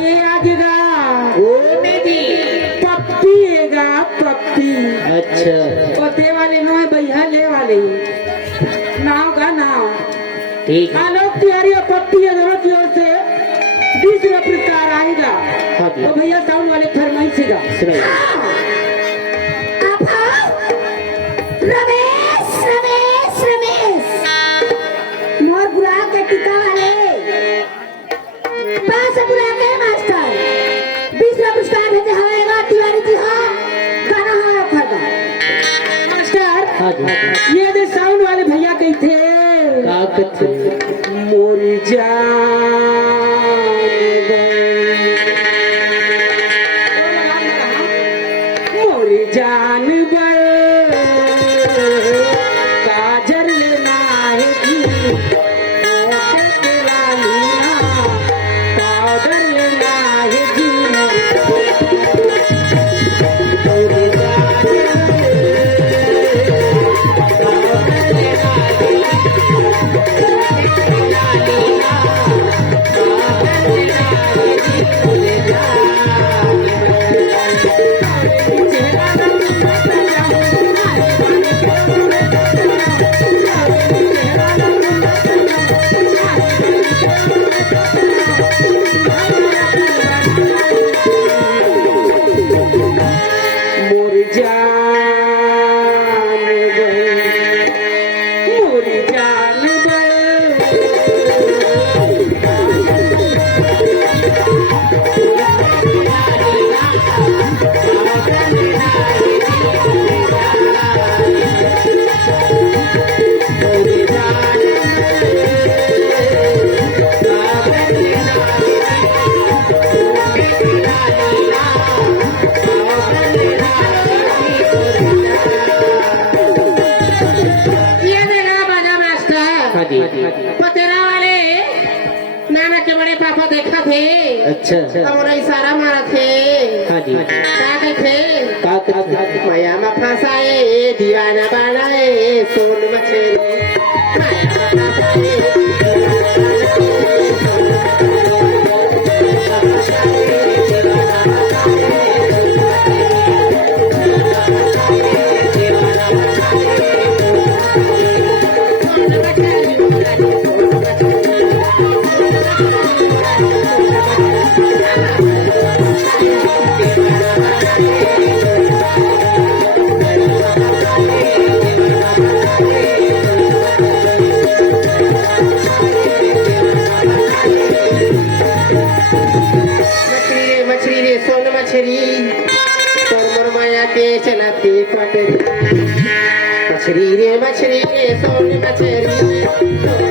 ये आगेगा पप्पी एगा पप्पी। अच्छा पते वाले नो है भैया ले वाले नाव का नाव ठीक है। आलोक तिवारी और पप्पी है दोनों की ओर से 20 रुपये पुरस्कार आएगा। तो भैया साउंड वाले फरमाइशीगा रमेश रमेश रमेश मोर बुरा के टिका वाले पास बुला के मास्टर 20 रुपये पुरस्कार देते हमेगा तिवारी जी हाँ गाना हाँ रखा था मास्टर। ये दे साउंड वाले भैया कही थे मोरी जान मोरी जान काजर लेना है जी पाउडर लेना है जी पतेरा वाले नाना के बड़े पापा देखा थे। अच्छा और इशारा मारा थे। हाँ जी क्या कहते माया में फंसाए दीवाना बनाए सोन मछली माया के चलाती पटरी मछली रे सोनी मछली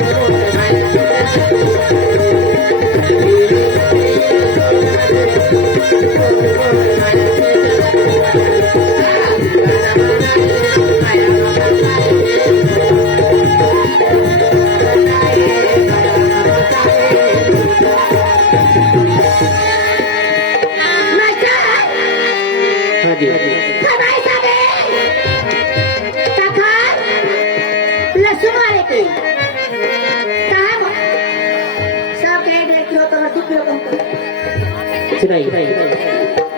हाँ जी फरमाइश आ गई काका लहसुन वाले की कहाँ सब कह दे क्यों तो रखी क्यों तुमको सुनाई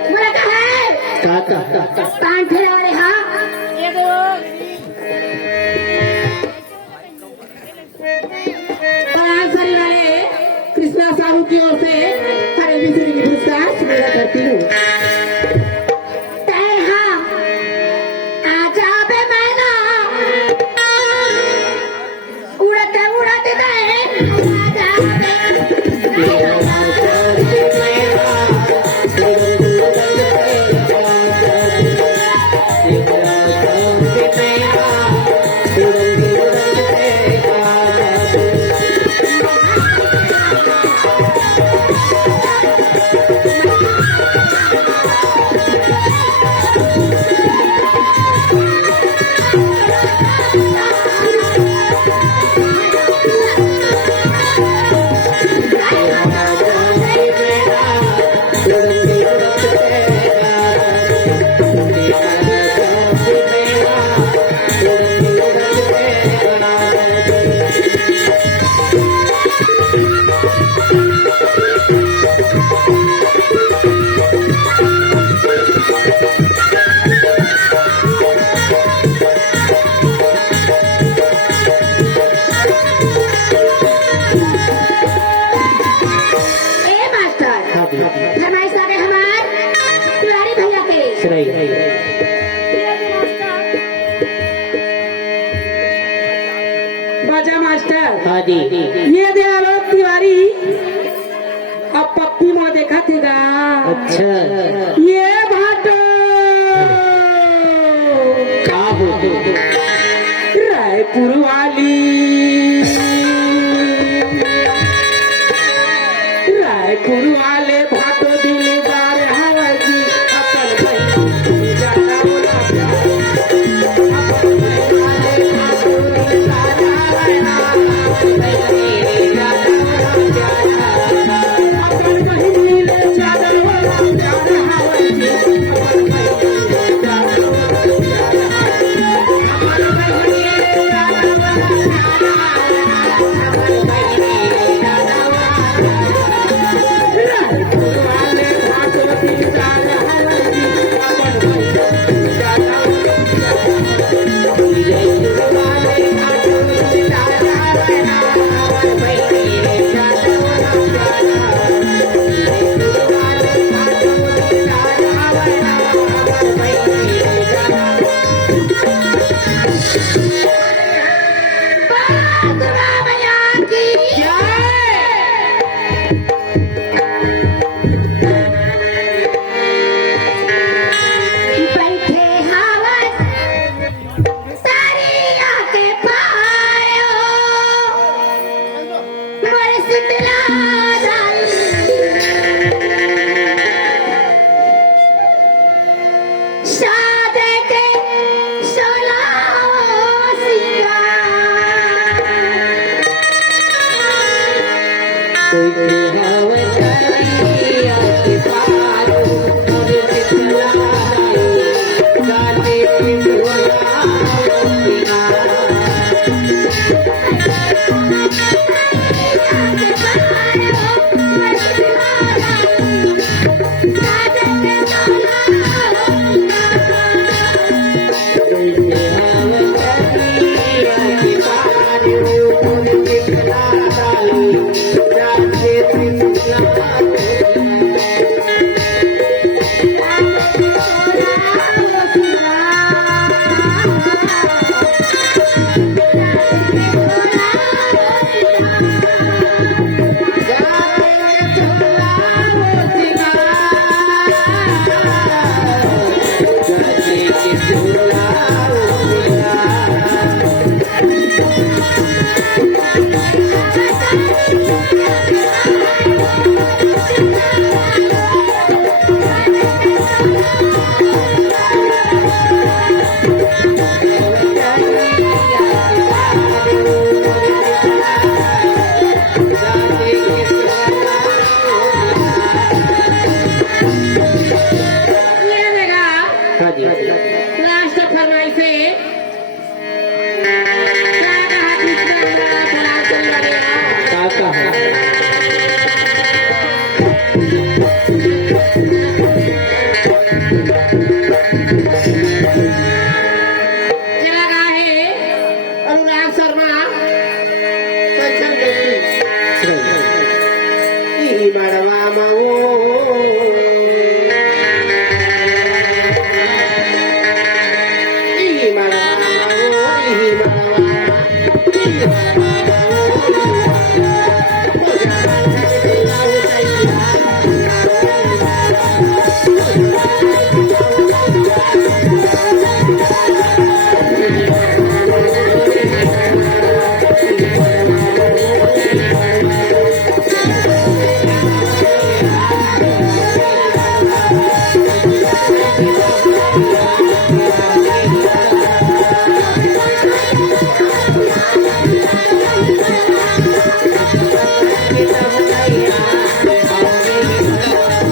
बोला कहा है काका कान ठेले वाले हाँ सरी वाले कृष्णा साहू की ओर से हरे मिश्री की पुरस्कार सुविधा करती हूँ। तय हाँ आजा बे मैना उड़ते उड़ते गए आजा फरमाइश आ गए हमार तिवारी भैया के सुनाई बाजा मास्टर हाँ जी ये दे आरोप तिवारी अब पप्पी मोड़ देखा थेगा अच्छा ये भाटो का हो रायपुर वाली रायपुर वाले भाटो दिलदार हवा जी अपन भाई जाना बोला अपन भाई भाटो दिलदार अपन कहीं चादर वाला प्यार हवा जी अपन भाई जाना ये देगा हाँ जी लास्ट फरमाइश है क्या कहा दूसरा फलां चल वाले काका क्या कहा है अनुराग शर्मा कंचन देवी सुनाइए ई बड़वा माओ ई बड़वा माओ ई बड़वा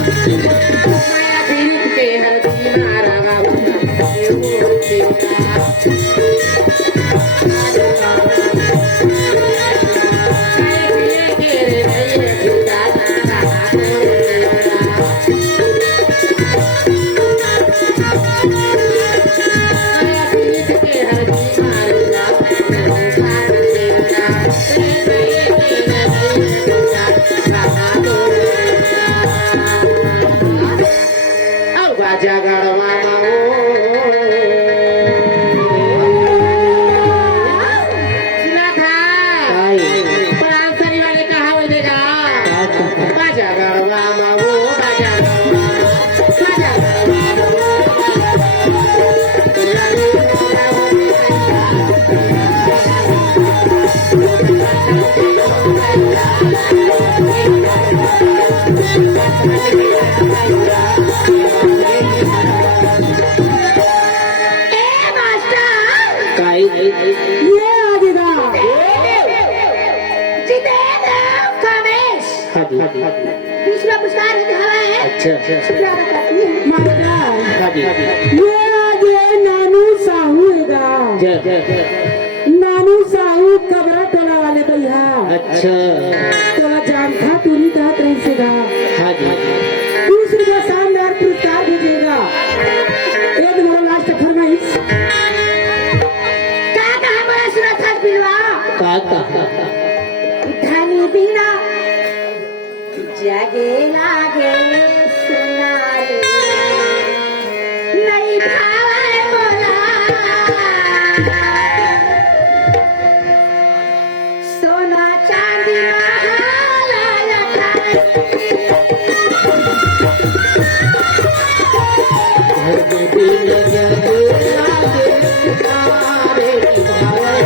माया पीड़ित के हर दीना रागा काई ये आगेगा जितेंद्र कामेश हाँ जी दूसरा पुरस्कार है हवा है अच्छा शुक्ला बताती है मास्टर हाँ जी ये आगे नानू साहू हैगा जय नानू साहू कबरा टोला वाले भैया अच्छा तोला जान था पूरी तरह रही सेगा हाँ जी दूसरी को शानदार पुरस्कार भेजेगा एक मोर लास्ट फरमाइश क्या कहा बोला सुरक्षा बिलवा काका धनी बिना जगे लागे सुनारे नहीं भावे बोला सोना चांदी महालाया घर में दिल लगे लागे तारे पानी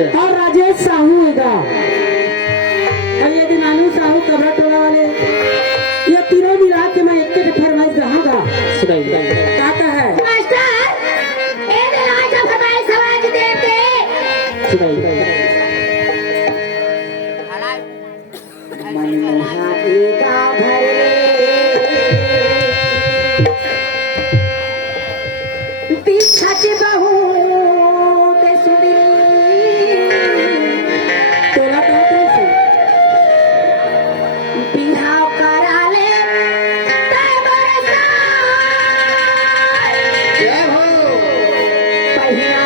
अच्छा और राजेश साहू हैगा। और यदि नानू साहू कबरा टोला वाले ये तीनों मिला के मैं एक के फरमाइश रहागा। सुनाइए क्या है मास्टर ए दिन आज फरमाइश समझ देते सुनाइए मन हाथी का भरे बिछच बहुत सुंदरी टोला कहते हैं बिहाव कराले तय बरसा जय हो पहिया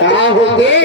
का हो गए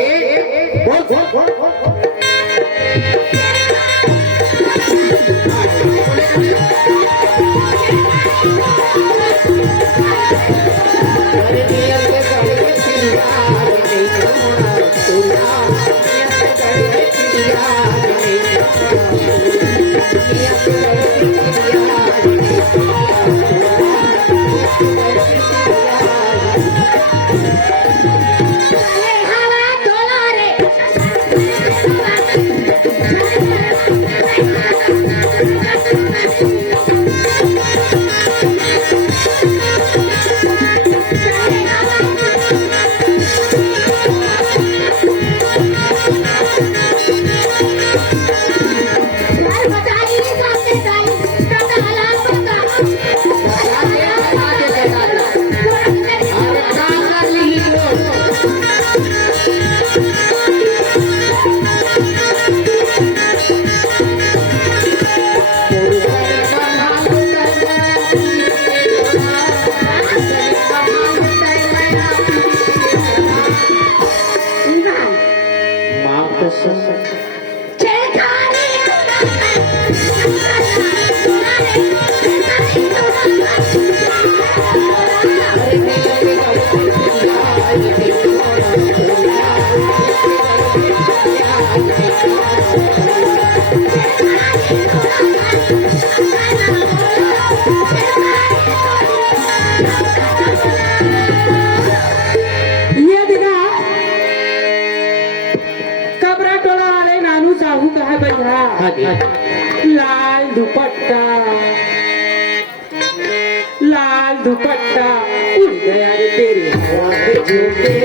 ये दिना कबरा टोला वाले नानू साहू का है भैया हाँ जी लाल दुपट्टा उड़ गया रे तेरे हाथ झूठे